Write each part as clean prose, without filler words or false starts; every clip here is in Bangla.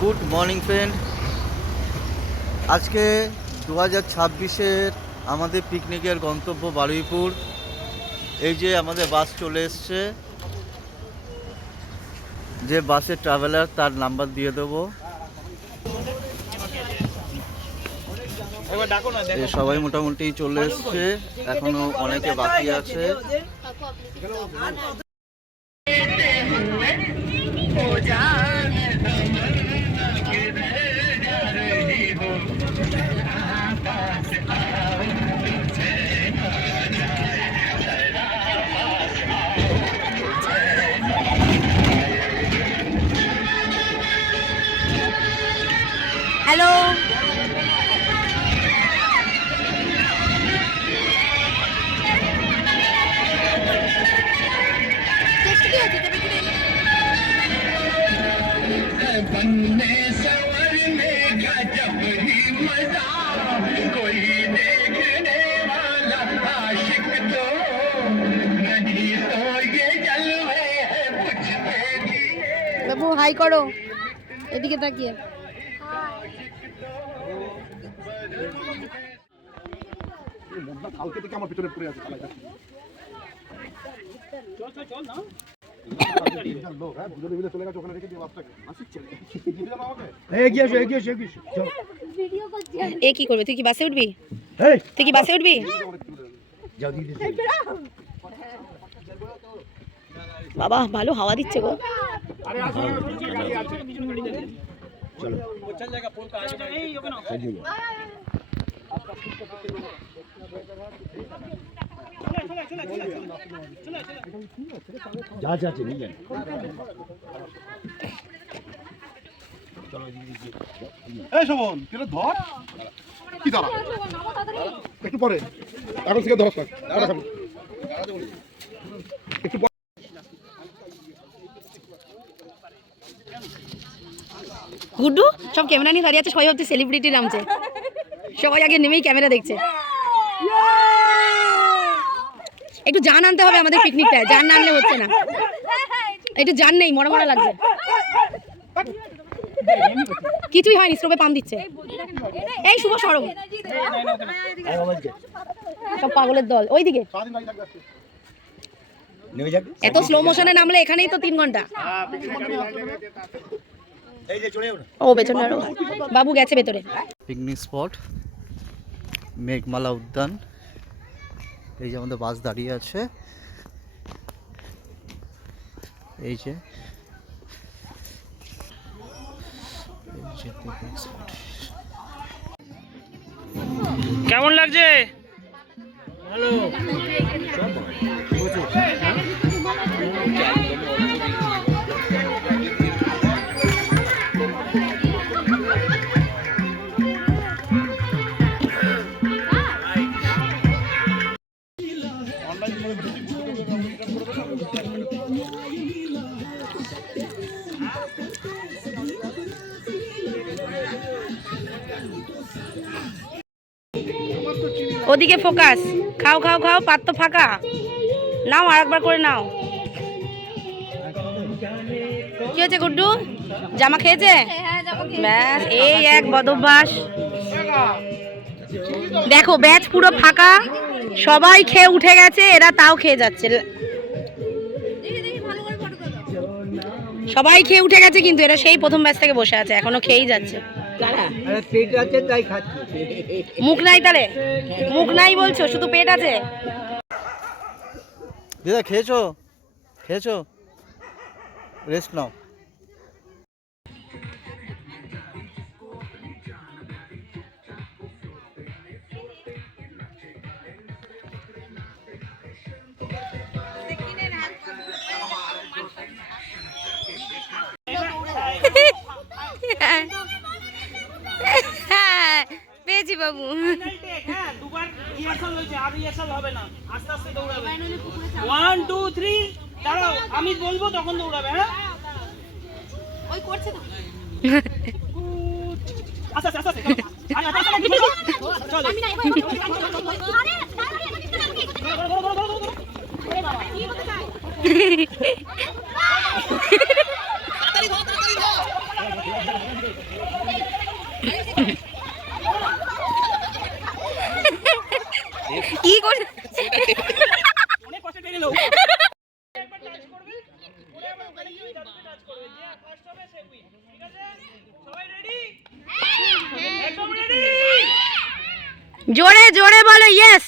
Good morning friend. আজকে 2026-এর আমাদের পিকনিকের গন্তব্য বারুইপুর। এই যে আমাদের বাস চলে এসছে, যে বাসের ট্রাভেলার তার নাম্বার দিয়ে দেবো। সবাই মোটামুটি চলে এসছে, এখনো অনেকে বাকি আছে। হ্যালো, बनने संवरने का जब ही मजा, कोई देखने वाला आशिक तो नहीं, तो ये जलवे है मुझसे दिए। বাবু হাই করো এদিকে তাকিয়ে। কালকে থেকে আমার পিছনে পড়ে আছে। এ কি করবে? তুই কি বাসে উঠবি? তুই কি বাসে উঠবি? বাবা ভালো হাওয়া দিচ্ছে গো। যা যা নিয়ে যান। এই শোভন, তুই ধর কি দাঁড়া একটু পরে, এখন থেকে ধর একটু পরে। গুড্ডু সব ক্যামেরা নিয়ে দাঁড়িয়ে আছে, সবাই ভাবছে সেলিব্রিটি নামছে, সবাই আগে নেমেই ক্যামেরা দেখছে। একটু জান আনতে হবে আমাদের পিকনিকটায়, জান না আনলে হচ্ছে না। একটু জান নেই, মরা মরা লাগছে। কিছুই হয়নি, স্টোভে পাম দিচ্ছে। এই শুভ সরম, সব পাগলের দল ওইদিকে। এত স্লো মোশনে নামলে এখানেই তো 3 ঘন্টা। ও পেছনে আরো বাবু গেছে ভেতরে। পিকনিক স্পট মেঘমালা উদ্যান। এই যে আমাদের বাস দাঁড়িয়ে আছে, এই যে পিকনিক স্পট। কেমন লাগছে? ভালো। ওদিকে ফোকাস। খাও খাও খাও, পাত্র ফাঁকা। নাও আরেকবার করে নাও। কি হয়েছে গুড্ডু? জামা খেয়েছে? ব্যাস, এই এক বদভ্যাস। দেখো ব্যাচ পুরো ফাঁকা, সবাই খেয়ে উঠে গেছে, এরা তাও খেয়ে যাচ্ছে। সবাই খেয়ে উঠে গেছে কিন্তু এরা সেই প্রথম ব্যাচ থেকে বসে আছে, এখনো খেয়েই যাচ্ছে। মুখ নাই তাহলে? মুখ নাই বলছো, শুধু পেট আছে? দিদা খেয়েছো? খেয়েছো? রেস্ট নাও। পেয়েছি বাবু। দুবার রিহার্সাল হয়েছে, আর রিহার্সাল হবে না, আস্তে আস্তে দৌড়াবে। 1 2 3 দাঁড়াও, আমি বলবো তখন দৌড়াবে। হ্যাঁ ওই করছে তো। আস্তে আস্তে আস্তে চলো। কি করে অনেক কষ্ট টেনে নাও একবার টাচ করবে ওরে আবার বেরিয়ে ওই জাদুতে টাচ করবে যে ফার্স্ট হবে সে উইন ঠিক আছে সবাই রেডি একদম রেডি জোরে জোরে বলো ইয়েস।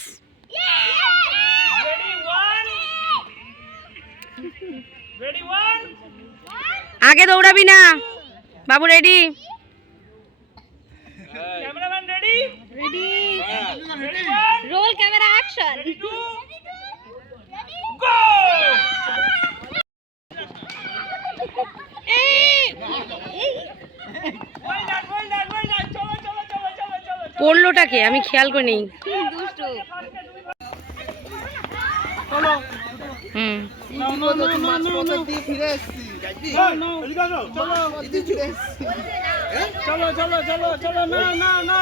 রেডি 1 আগে দৌড়াবি না বাবু। Ready? Cameraman ready ready. Ready roll camera action. Ready 2 গো পড়লোটাকে আমি খেয়াল করিনি। চলো হুম চলো চলো চলো চলো না না না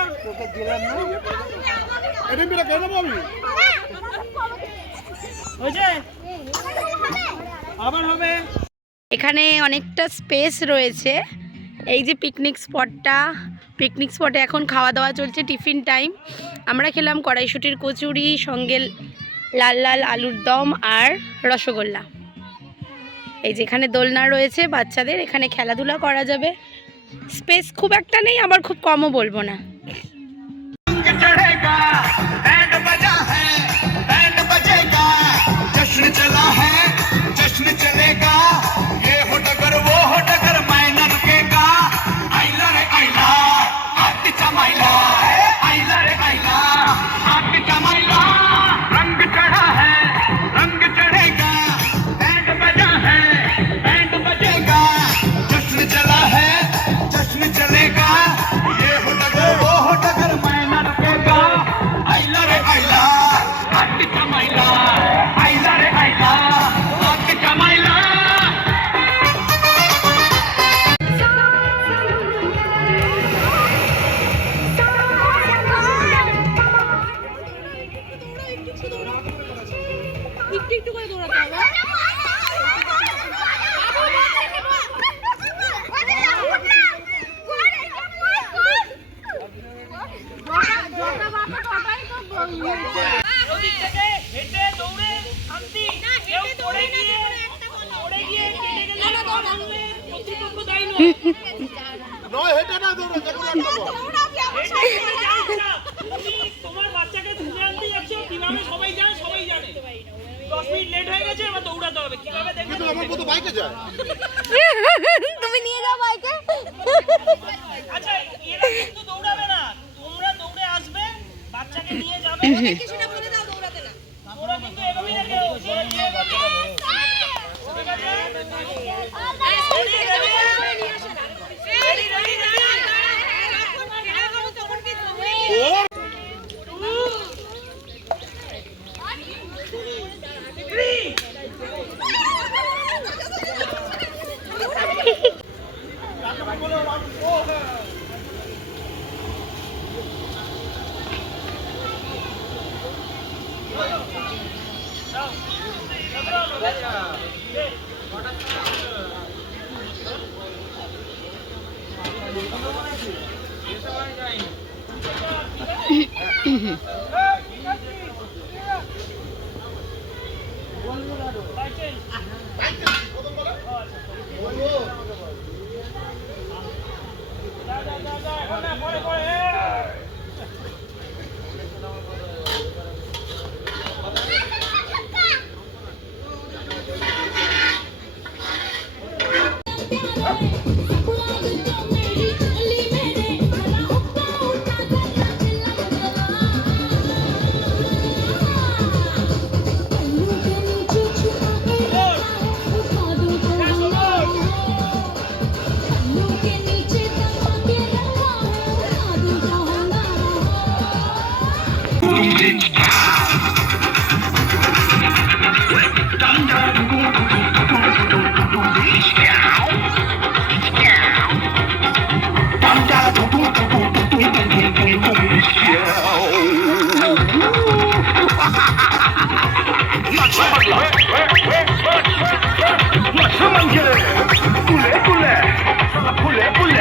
হয়েছে আবার হবে। এখানে অনেকটা স্পেস রয়েছে। এই যে পিকনিক স্পটটা, পিকনিক স্পটে এখন খাওয়া দাওয়া চলছে, টিফিন টাইম। আমরা খেলাম কড়াইশুঁটির কচুরি, সঙ্গে লাল লাল আলুর দম আর রসগোল্লা। এই যেখানে দোলনা রয়েছে বাচ্চাদের, এখানে খেলাধুলা করা যাবে। স্পেস খুব একটা নেই, আবার খুব কমও বলবো না। चढ़ेगा बैंड बजा है बैंड बजेगा जश्न चला है जश्न चलेगा ये हो डगर वो हो डगर मैना रुकेगा आइला रे आइला आती चमाइला आइला रे आइला आती चमाइला रंग चढ़ा है रंग चढ़ेगा बैंड बजा है बैंड बजेगा जश्न चला है जश्न चलेगा ये हो डगर वो हो डगर मैना रुकेगा आइला रे आइला आती चमाइला आइला रे आइला आती चमाइला ওদিক থেকে হেঁটে দৌড়ে শান্তি কেউ পড়ে গিয়ে কেটে গেলে কর্তৃপক্ষ দায়ী নয়। হেঁটে তুমি তোমার বাচ্চাকে তুলে আনতে যাচ্ছ, কিভাবে সবাই জানে 10 মিনিট লেট হয়ে গেছে, এবার দৌড়াতে হবে কিভাবে দেখবে। তুমি নিয়ে যাও বাইকে। আচ্ছা এরা কিন্তু দৌড়াবে না, তোমরা দৌড়ে আসবে, বাচ্চাকে নিয়ে যাবে। তোমরা কিন্তু এগোবি না কেউ। ঠিক আছে? Pule, pule, pule, pule,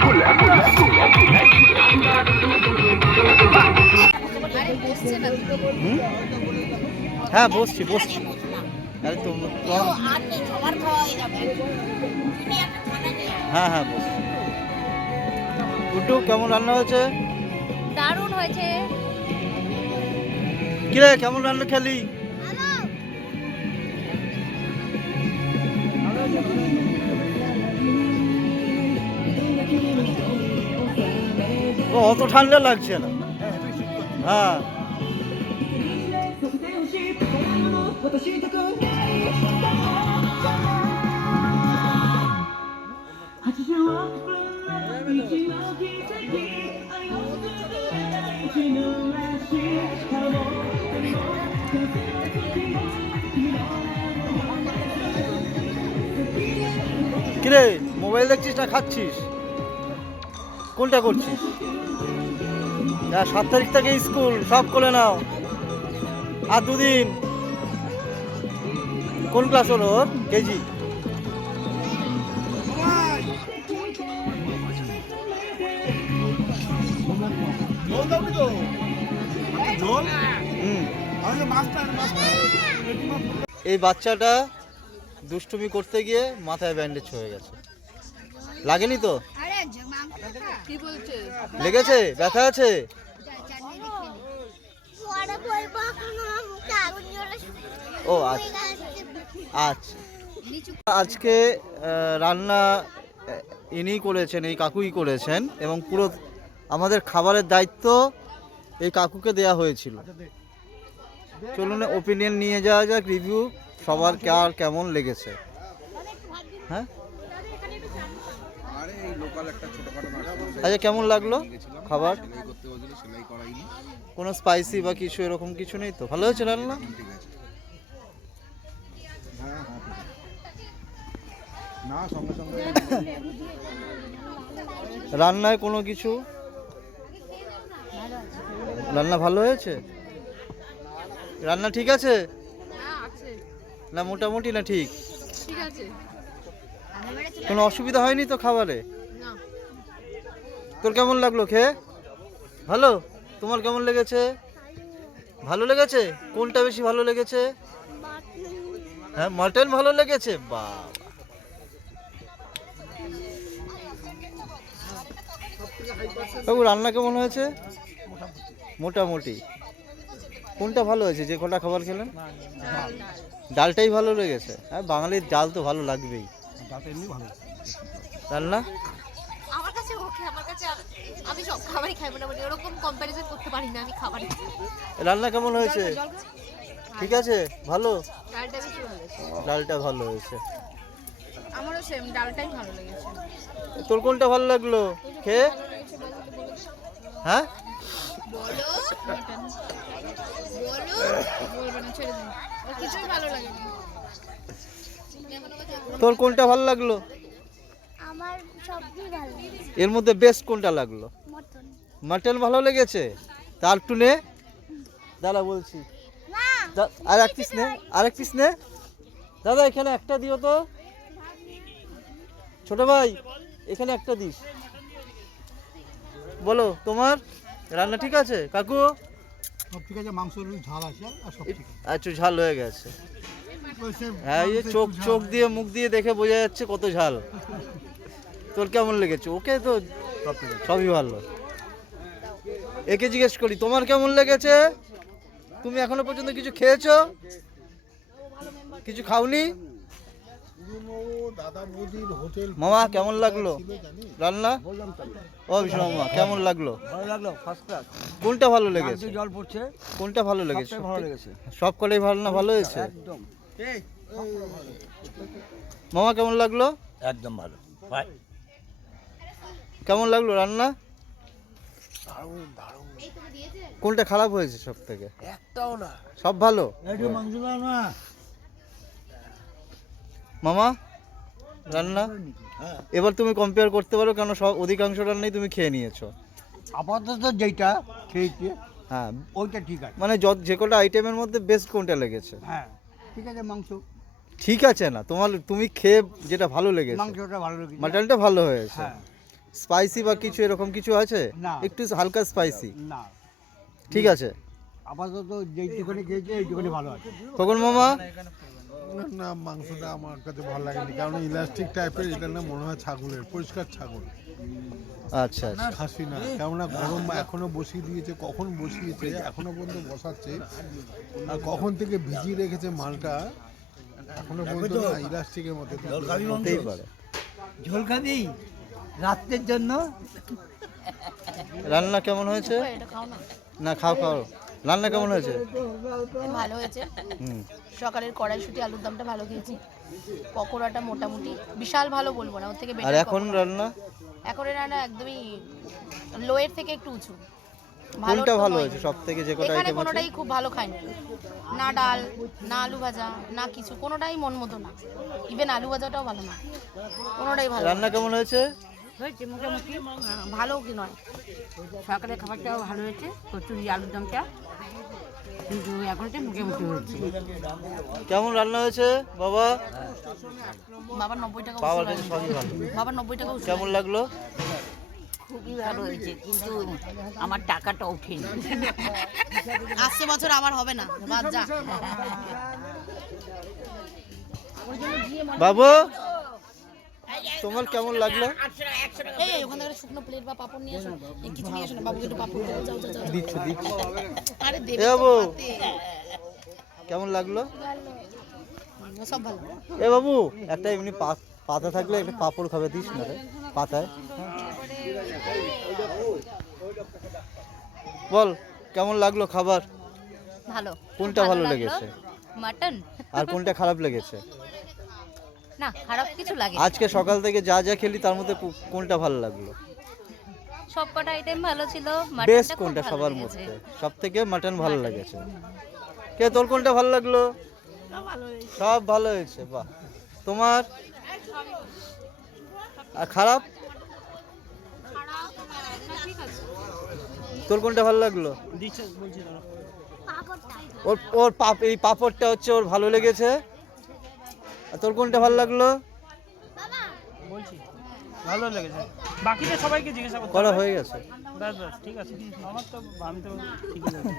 pule, pule, pule. হ্যাঁ বসছি বসছি। আরে হ্যাঁ হ্যাঁ বসছি। গুড্ডু কেমন রান্না হয়েছে? দারুণ হয়েছে। কিরে কেমন রান্না খেলি? ও অত ঠান্ডা লাগছে না। হ্যাঁ কিরে মোবাইল দেখছিস না খাচ্ছিস? কোনটা করছিস? 7 তারিখ থেকে স্কুল, সব করে নাও। আর 2 দিন। কোন ক্লাস হলো ওর? কেজি। এই বাচ্চাটা দুষ্টুমি করতে গিয়ে মাথায় ব্যান্ডেজ হয়ে গেছে। লাগেনি তো? লেগেছে? ব্যথা আছে? ও আচ্ছা আচ্ছা। আজকে রান্না ইনি করেছেন, এই কাকুই করেছেন, এবং পুরো আমাদের খাবারের দায়িত্ব এই কাকুকে দেয়া হয়েছিল। চলুন ওপিনিয়ন নিয়ে যাওয়া যাক, রিভিউ সবার কার কেমন লেগেছে। হ্যাঁ আচ্ছা, কেমন লাগলো খাবার? কোনো স্পাইসি বা কিছু এরকম কিছু নেই তো? ভালো হয়েছে রান্না? রান্নায় কোনো কিছু? রান্না ভালো হয়েছে? রান্না ঠিক আছে না মোটামুটি না ঠিক? কোনো অসুবিধা হয়নি তো খাবারে? তোর কেমন লাগলো খেয়ে? ভালো। তোমার কেমন লেগেছে? ভালো লেগেছে? কোনটা বেশি ভালো লেগেছে? হ্যাঁ মাটন ভালো লেগেছে। বাহ, বাবু রান্না কেমন হয়েছে? মোটামুটি। কোনটা ভালো হয়েছে যে কটা খাবার খেলেন? ডালটাই ভালো লেগেছে। হ্যাঁ বাঙালির ডাল তো ভালো লাগবেই। রান্না আমার কাছে ওকে, আমার কাছে আমি সব খাবারই খাই মোটামুটি, ওরকম কম্প্যারিজন করতে পারি না আমি খাবারে। রান্না কেমন হয়েছে? ঠিক আছে, ভালো। ডালটা বেশি ভালো হয়েছে। ডালটা ভালো হয়েছে। আমারও সেম, ডালটাই ভালো লেগেছে। তোর কোনটা ভালো লাগলো খেয়ে? হ্যাঁ বলো বলো, বলবে না, ছেড়ে দিন, কিছুই ভালো লাগেনি। তোর কোনটা ভালো লাগলো? আমার সবই ভালো এর মধ্যে বেস্ট কোনটা লাগলো? মটন। মাটন ভালো লেগেছে? তার একটু নে, দাদা বলছি। আর এক পিস নে, আর এক পিস নে দাদা। এখানে একটা দিও তো ছোট ভাই, এখানে একটা দিস। বলো তোমার রান্না ঠিক আছে কাকু? সব ঠিক আছে, মাংসের ঝাল আছে আর সব ঠিক আছে। আচ্ছা ঝাল হয়ে গেছে। হ্যাঁ এই চোখ চোখ দিয়ে মুখ দিয়ে দেখে বোঝা যাচ্ছে কত ঝাল। তোর কেমন লেগেছে? ওকে তো সবই ভালো। একে জিজ্ঞেস করি তোমার কেমন লেগেছে? তুমি এখনো পর্যন্ত কিছু খেয়েছো? কিছু খাওনি? মামা কেমন লাগলো রান্না? ও বিষ্ণু মামা কেমন লাগলো? ভালো লাগলো, ফার্স্ট ক্লাস। কোনটা ভালো লেগেছে? জল পড়ছে, কোনটা ভালো লেগেছে? ভালো লেগেছে সব কটাই ভালো না ভালো হয়েছে? একদম মামা কেমন লাগলো? একদম ভালো। কেমন লাগলো রান্না? কোনটা খারাপ হয়েছে সব থেকে? একটাও না, সব ভালো। একটু মাংস দাও না। মামা রান্না এবার তুমি কম্পেয়ার করতে পারো, কেন সব অধিকাংশ রান্নাই তুমি খেয়ে নিয়েছো। আপাতত যেটা খেয়েছি হ্যাঁ ওইটা ঠিক আছে। মানে যে কটা আইটেমের মধ্যে বেস্ট কোনটা লেগেছে? হ্যাঁ ঠিক আছে, মাংস ঠিক আছে না তোমার, তুমি খেয়ে যেটা ভালো লেগেছে। মাংসটা ভালো লেগেছে। মাটনটা ভালো হয়েছে। হ্যাঁ স্পাইসি বা কিছু এরকম কিছু আছে? না। একটু হালকা স্পাইসি। না ঠিক আছে। আপাতত যেইটুখানি খেয়েছে এইটুখানি ভালো আছে। খোকন মামা না, মাংসটা আমার কাছে ভালো লাগেনি, কারণ ইলাস্টিক টাইপের, এটা না মনে হয় ছাগলের, পরিষ্কার ছাগল, আচ্ছা আচ্ছা খাসি না। কেননা গরম এখনো বসিয়ে দিয়েছে, কখন বসিয়েছে এখনো পর্যন্ত বসাচ্ছে, আর কখন থেকে ভিজিয়ে রেখেছে মালটা এখনো পর্যন্ত না ইলাস্টিকের মতো। হতেই পারে। ঝোল খাবি রাত্রের জন্য? রান্না কেমন হয়েছে? এটা খাও না। না খাও খাও। রান্না কেমন হয়েছে? ভালো হয়েছে। হুম। সকালের কড়াইশুঁটি আলুর দমটা ভালো খেয়েছি, পকোড়াটা মোটামুটি বিশাল ভালো বলবো না, ওর থেকে আর বেটার। এখন রান্না এখন রান্না একদমই লোয়ের থেকে একটু উঁচু। কোনটা তো ভালো হয়নি। হয়েছে সব থেকে, যে কটা এখানে আইটেম আছে? কোনোটাই খুব ভালো খাইনি, না ডাল না আলু ভাজা না কিছু, কোনোটাই মন মতো না। ইভেন আলু ভাজাটাও ভালো না, কোনোটাই ভালো না। রান্না কেমন হয়েছে? হয়েছে মোটামুটি, ভালো কি নয়। সকালের খাবারটাও ভালো হয়েছে, কচুরি আলুর দমটা, কিন্তু এখন এটা মুখে হয়েছে। কেমন রান্না হয়েছে বাবা? বাবার 90 টাকা বাবার উসুল কাছে সবই ভালো। বাবার 90 টাকা উসুল। কেমন লাগলো? খুবই ভালো হয়েছে, কিন্তু আমার টাকাটা ওঠেনি। আসছে বছর আবার হবে না, বাদ যা। বাবু তোমার কেমন লাগলো? এই ওখান থেকে শুকনো প্লেট বা পাপড় নিয়ে আসো, এই কিছু নিয়ে আসো না, বাবুকে একটু পাপড় দাও, যাও যাও যাও। দিচ্ছ দিচ্ছ। আরে এ দেবে বাবু তো পাতে। কেমন লাগলো? সব ভালো। এ বাবু একটা এমনি পাতা থাকলে একটা পাপড় খাবে, দিস না রে পাতায়। বল কেমন লাগলো খাবার? ভালো। কোনটা ভালো লেগেছে? মাটন। আর কোনটা খারাপ লেগেছে? না, খারাপ কিছু লাগে। আজকে সকাল থেকে যা যা খেলি তার মধ্যে কোনটা ভালো লাগলো? সব কটা আইটেম ভালো ছিল। বেস্ট মাটনটা খুব কোনটা ভালো সবার লেগেছে। মধ্যে? সব থেকে মাটন ভালো লেগেছে। কে তোর কোনটা ভালো লাগলো? সব ভালো হয়েছে। বাহ। তোমার? আর খারাপ? তোর কোনটা ভালো লাগলো? ওর ওর এই পাপড়টা হচ্ছে ওর ভালো লেগেছে। আর তোর কোনটা ভালো লাগলো? বলছি ভালো লেগেছে, বাকিটা সবাইকে জিজ্ঞাসা করতে করা হবে। হয়ে গেছে। ব্যাস ব্যাস ঠিক আছে, আমার তো আমি তো ঠিকই আছি।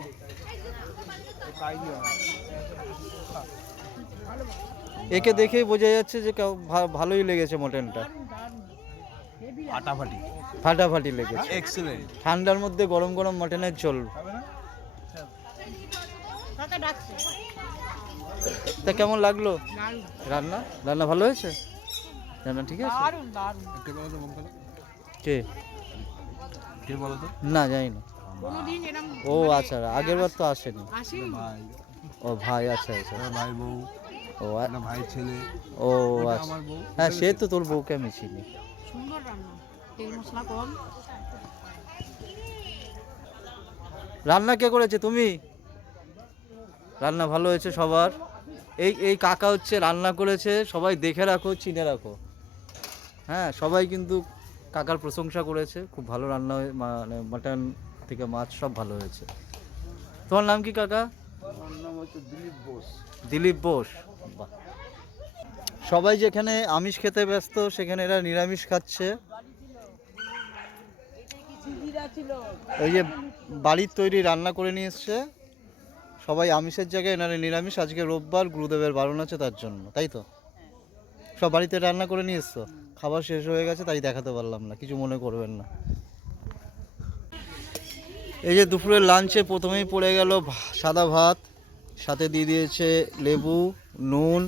একে দেখেই বোঝা যাচ্ছে যে ভালোই লেগেছে মটনটা। ফাটাফাটি লেগেছে, এক্সেলেন্ট। ঠান্ডার মধ্যে গরম গরম মটনের ঝোল। তা কেমন লাগলো রান্না? রান্না ভালো হয়েছে? রান্না ঠিক আছে? কে কে বলো তো? না জানি না। ও আচ্ছা, আগের বার তো আসেনি। ও ভাই, আচ্ছা আচ্ছা। ভাই বউ, ও ভাই ছেলে, ও আচ্ছা। হ্যাঁ সে তো তোর বউকে আমি চিনি। সুন্দর রান্না, তেল মশলা কম। রান্না কে করেছে? তুমি? রান্না ভালো হয়েছে সবার। এই কাকা হচ্ছে রান্না করেছে, সবাই দেখে রাখো, চিনে রাখো। হ্যাঁ সবাই কিন্তু কাকার প্রশংসা করেছে, খুব ভালো রান্না মানে মাটন থেকে মাছ সব ভালো হয়েছে। তোমার নাম কি কাকা? দিলীপ বোস। বাহ। সবাই যেখানে আমিষ খেতে ব্যস্ত সেখানে এরা নিরামিষ খাচ্ছে। ওই যে বাড়ির তৈরি রান্না করে নিয়ে এসছে, সবাই আমিষের জায়গায় এনারা নিরামিষ। আজকে রোববার, গুরুদেবের বারণ আছে তার জন্য, তাই তো? সব বাড়িতে রান্না করে নিয়ে এসছো, খাবার শেষ হয়ে গেছে তাই দেখাতে পারলাম না, কিছু মনে করবেন না। এই যে দুপুরের লাঞ্চে প্রথমেই পড়ে গেল সাদা ভাত, সাথে দিয়ে দিয়েছে লেবু, নুন,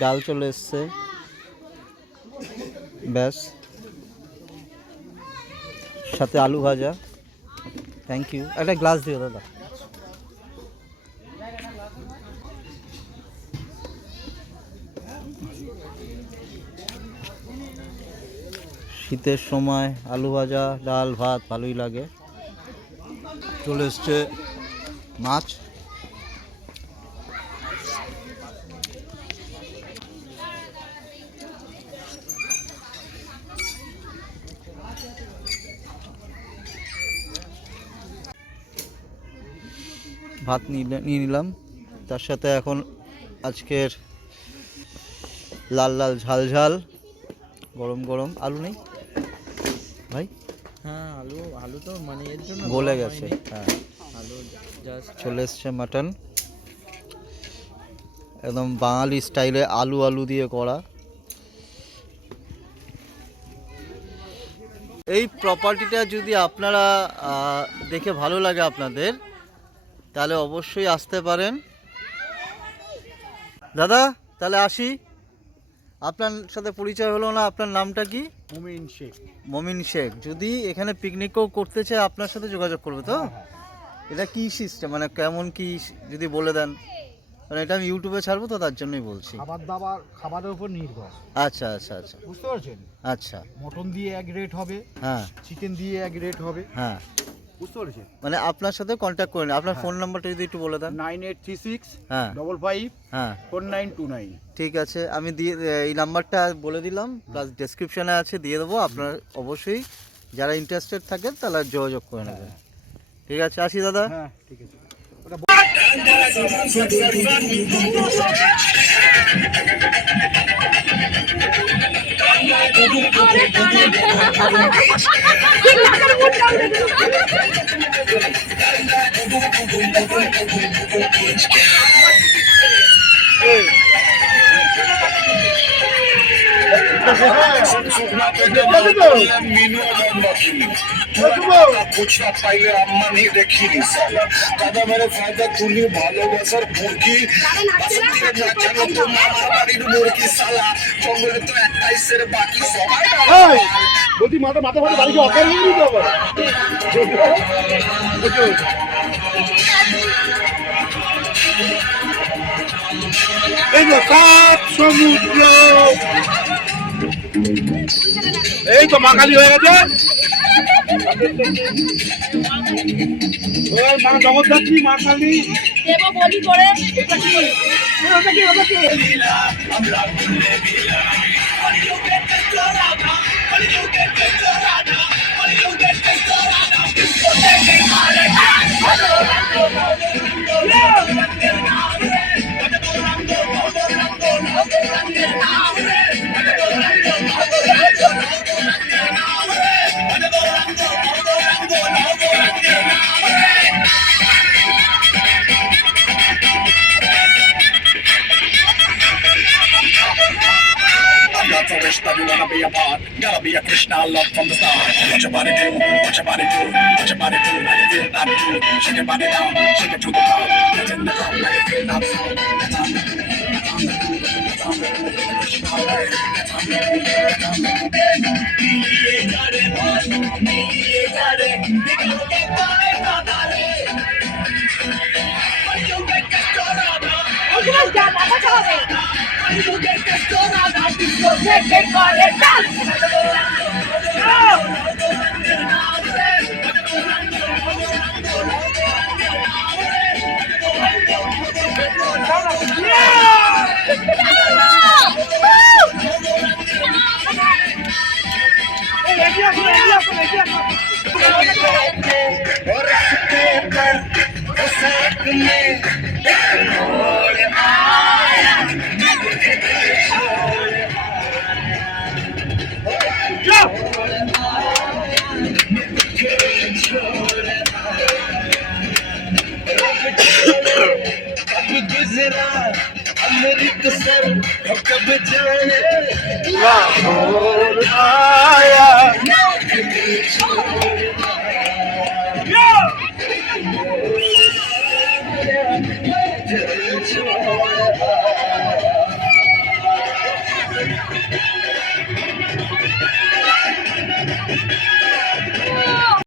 ডাল চলে এসছে, ব্যাস, সাথে আলু ভাজা। Thank you. একটা গ্লাস দিও দাদা। শীতের সময় আলু ভাজা, ডাল, ভাত ভালোই লাগে। চলে এসছে মাছ। ভাত নিয়ে নিলাম, তার সাথে এখন আজকের লাল লাল ঝাল ঝাল, গরম গরম। আলু নেই ভাই? হ্যাঁ আলু তো মানে এর জন্য গলে গেছে। হ্যাঁ চলে এসছে মাটন, একদম বাঙালি স্টাইলে আলু আলু দিয়ে করা। এই প্রপার্টিটা যদি আপনারা দেখে ভালো লাগে আপনাদের, তাহলে অবশ্যই আসতে পারেন। দাদা তাহলে আসি, আপনার সাথে পরিচয় হলো না, আপনার নামটা কি? মুমিন শেখ। মমিন শেখ। যদি এখানে পিকনিকও করতে চায় আপনার সাথে যোগাযোগ করবে তো? এটা কি সিস্টেম, মানে কেমন কি যদি বলে দেন, মানে এটা আমি ইউটিউবে ছাড়বো তো, তার জন্যই বলছি। খাবারের উপর নির্ভর। আচ্ছা আচ্ছা আচ্ছা, বুঝতে পারছেন? আচ্ছা। মটন দিয়ে এক রেট হবে, হ্যাঁ চিকেন দিয়ে এক রেট হবে। হ্যাঁ, বুঝতে পারছেন? মানে আপনার সাথে কন্ট্যাক্ট করে নিন। আপনার ফোন নাম্বারটা যদি একটু বলে দেন। 9836 হ্যাঁ 55 হ্যাঁ 4929। ঠিক আছে, আমি দিয়ে এই নাম্বারটা বলে দিলাম, প্লাস ডেসক্রিপশানে আছে, দিয়ে দেবো। আপনার অবশ্যই যারা ইন্টারেস্টেড থাকেন তারা যোগাযোগ করে নেবেন। ঠিক আছে, আসি দাদা। হ্যাঁ ঠিক আছে। কুচনা পাইলে আম্মানি দেখিনি সালা দাদা মেরে ফায়দা তুলি ভালোবাসার মুরগি নাচানো তো মামার বাড়ির মুরগি সালা জঙ্গলে তো একটাই সের বাকি সবাই বলছি মাথা মাথা মাথা বাড়িকে অকার হয়ে দিতে হবে। এই যে সাত সমুদ্র, এই তো মা কালী হয়ে গেছে। ওই মা জগদ্ধাত্রী, মা কালী দেবো বলি করে। এটা কি? I'm not so rich that you wanna be a part. Gotta be a Krishna love from the start. What your body do? What your body do? What your body do? Like you feel not do. Shake your body down, shake it to the ground. Get in the ground, like you feel not so. That's on the groove, that's on the groove, that's on the groove. Krishna love, that's on the groove, that's on the groove. Yeah.